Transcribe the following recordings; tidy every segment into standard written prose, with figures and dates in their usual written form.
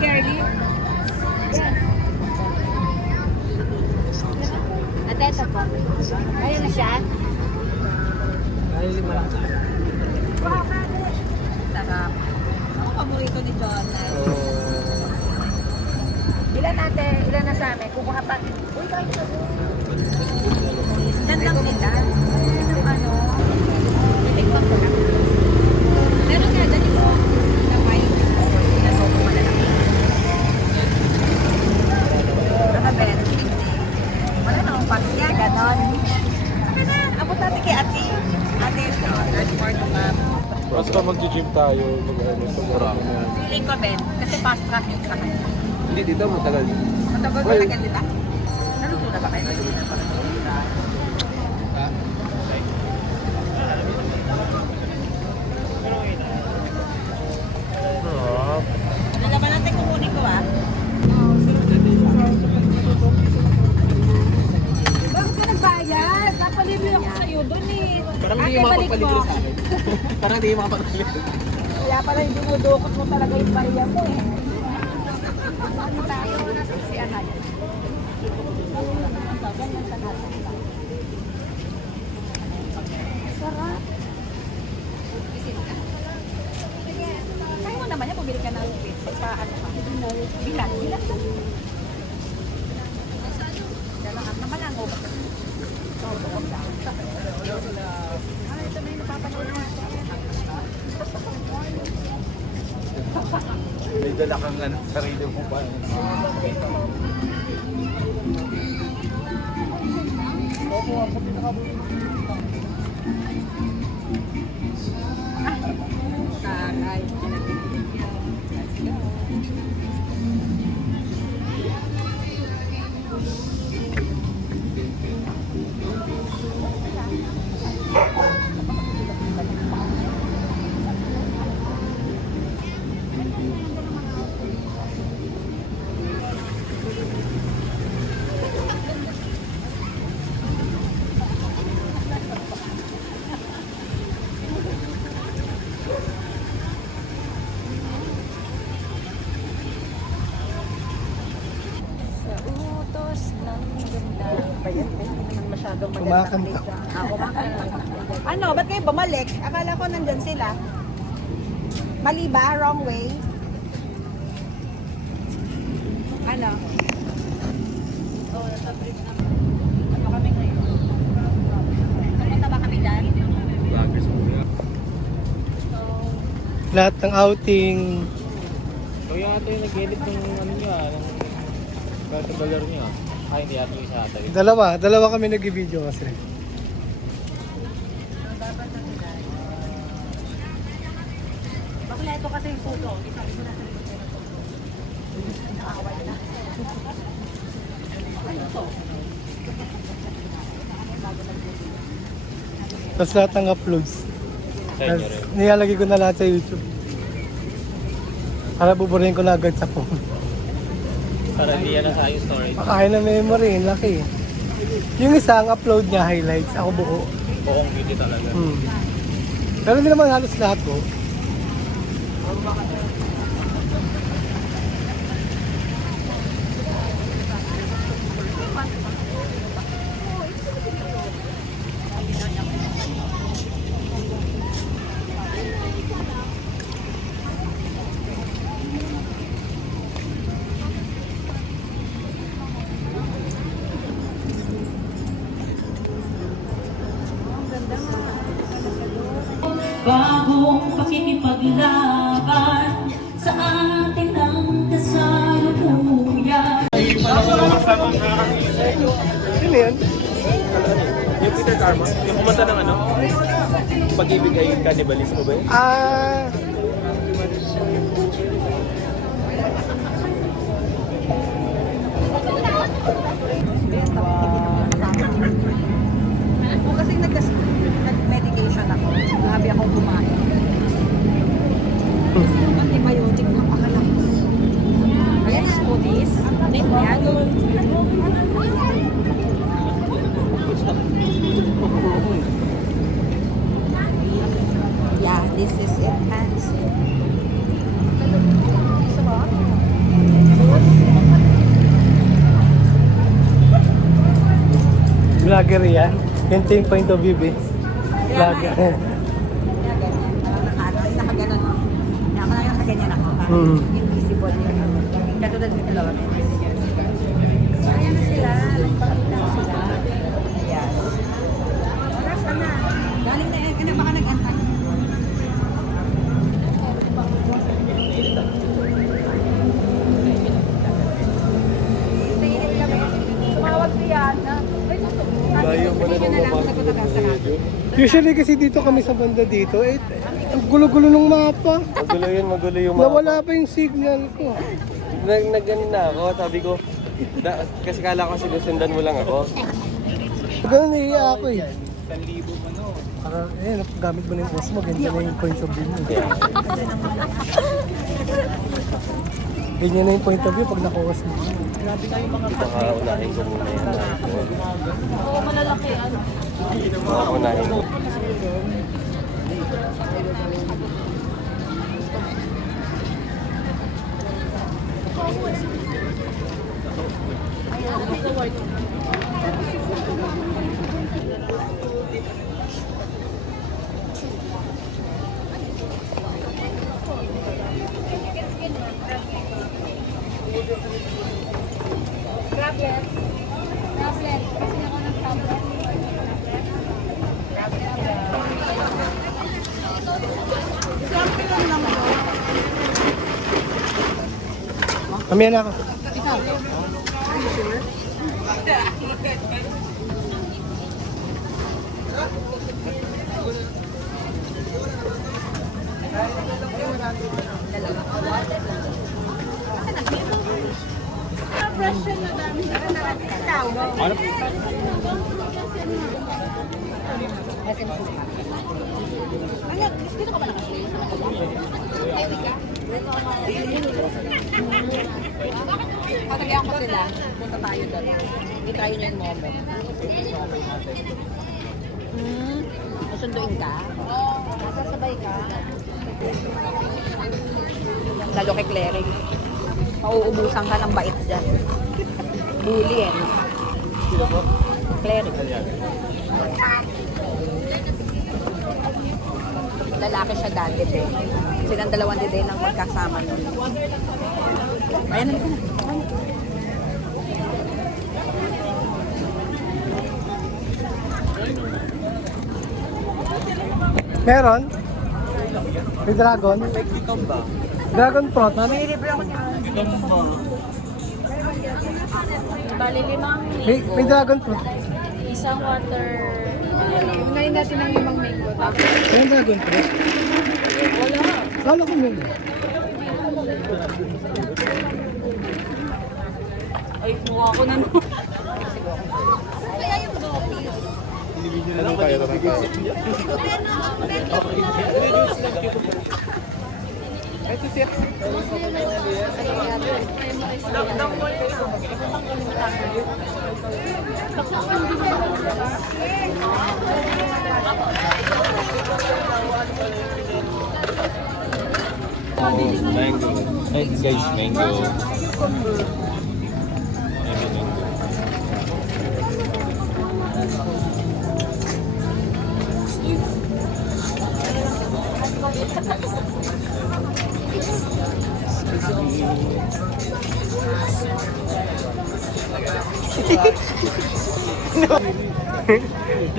girly. At ito po. Ayun na siya. Sarap. Ako paborito ni Jonathan. Ilan natin? Ilan na sa amin? Kukuha pa. Uy, kahit sa gandang sila. Ano? Itikpan ko lang. Meron nga dyan ito. Kamay. Ilan mo kung malalaki. Nakabet. Wala na akong pants yan. Ganon. Saka na. Abot natin kay Ate. Ate, there's more to come. Basta mag-gym tayo. Feeling ko, Ben. Kasi fast track yung sa kanya. Hindi dito, matagal. Matagal talaga nila. Naluto na ba kayo? Naluto na pala. Wala ba natin kukunin ko Bakit ka nagbayad? Napalibre ako sa'yo doon eh. Parang hindi yung makapagpalibre sa akin. Parang hindi yung makapagpalibre. Kaya pala yung dinudukot mo talaga yung bariya mo eh. Ano tayo? Si Anad. Sarap. Kaya mo naman yan, pumili ka ng sweet. Pagpaano ka? Bilat. Bilat ka. Dalakan naman ang ubas. Ay, ito na yung napapanood natin. May dala kang sarili mo pa. Taray. Let's go. Kumakanta. Ano, ba't kayo bumalik? Akala ko nandyan sila. Mali ba? Wrong way? Ano? Oh, nasa trip na. Ano kami ngayon? Pumunta ba kami dyan? Vloggers mo. Lahat ng outing. So yung ato yung nag-edit ng ano nyo ng watercolor nyo Ay, hindi ato yung isa ata. Dalawa kami nag-video kasi. Bakla ito kasi yung photo. Isabi ko na sa rin ko na photo. Nakakawal na. Ano to? Tapos lahat ng uploads. Sa inyo rin. Nilalagay ko na lahat sa YouTube. Para buburin ko na agad sa phone. Para hindi yan nasa yung storage. Pakain na memory, laki. Yung isa ang upload niya highlights, ako buo. Buong video talaga. Pero hindi naman halos lahat ko. Bagong pakikipaglaban sa ating ang kasalukuyan. Sino yan? Yung Peter Karma, yung kumanta ng ano? Pag-ibig ay cannibalismo ba yun? Kung kasi nag-medication ako, grabe akong kumain. Antibiotic ng pakalakas. Ayan, smoothies. Yan. Yeah, this is it. Vlogger yan. Ganito yung point of view, eh. Vlogger. Kaya ganyan. Nakaganon. Nakaganyan ako. Mm. Invisible yun. Katulad ni Lord. Ayan na sila. Nagpakita na sila. Ayan. Oras na. Galing na yan. Baka nag-antay. Tumawag siya na. Layo mo na Usually kasi dito kami sa banda dito, eh, ang gulo-gulo ng mapa. Magulo yung mga... Nawala pa yung signal ko. Nagganin na ako, sabi ko, kasi kala ko sinusundan mo lang ako. Ganun naiiya ako eh. 1,000 man o. Para, gamit mo na yung Osmo, ganyan na yung point of view mo. Ganyan na yung point of view pag naka-Osmo. Baka unahin ko muna yan. Oo, malalaki. Baka unahin ko. Mamaya na ako. Ano? Anak, dito ka ba nakasali? Patagyan ko sila. Punta tayo doon. Hindi tayo niya yung moment. Masunduin ka? Sasabay ka? Lalo kay Clary. Mauubusan ka ng bait dyan. Bully eh. Clary. Lalaki siya dati din. Silang dalawang din ang magkasama nun. Ayan na. Meron? May dragon? Dragon fruit? Mamilibre ako niya. Bali 5 May dragon fruit? isang water. Ngayon natin ang 5 mango. May dragon fruit? Wala. Kala ko meron. Ay, mukha ko na no. Anong kaya naman kaya? Mango. Hey guys, mango.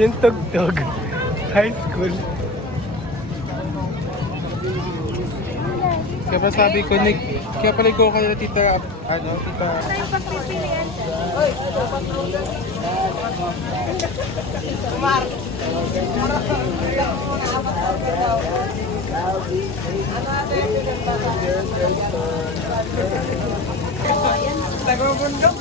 Yung tugtog. High school. Kaya pa sabi ko, kaya pala ko kayo tita, tita... Taga-bundok.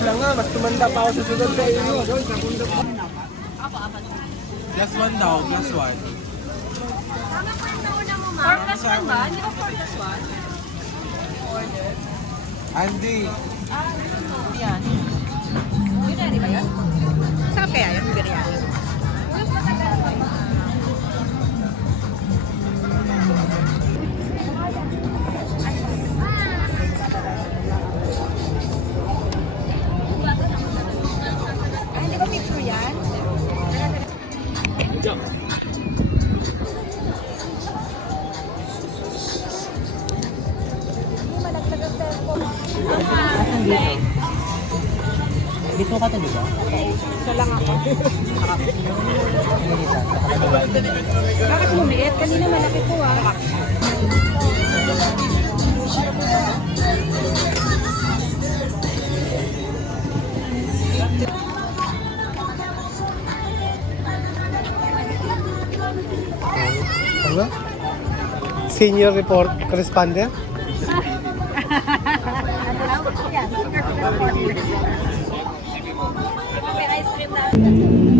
Siya nga, mas tumanda pa ako sa sunod sa iyo. Doon sa bundok. Plus one daw, plus one. 4 plus 1 ba? Hindi ba 4 plus 1? Andy, Biryani ba yan? Sarap kaya yung biryani? Ay, hindi ba mix dito. Dito ka to, di ba? Isa lang ako. Bakit lumiit? Kanina malaki po ah. Ano? Senior report correspondent? May ice cream na.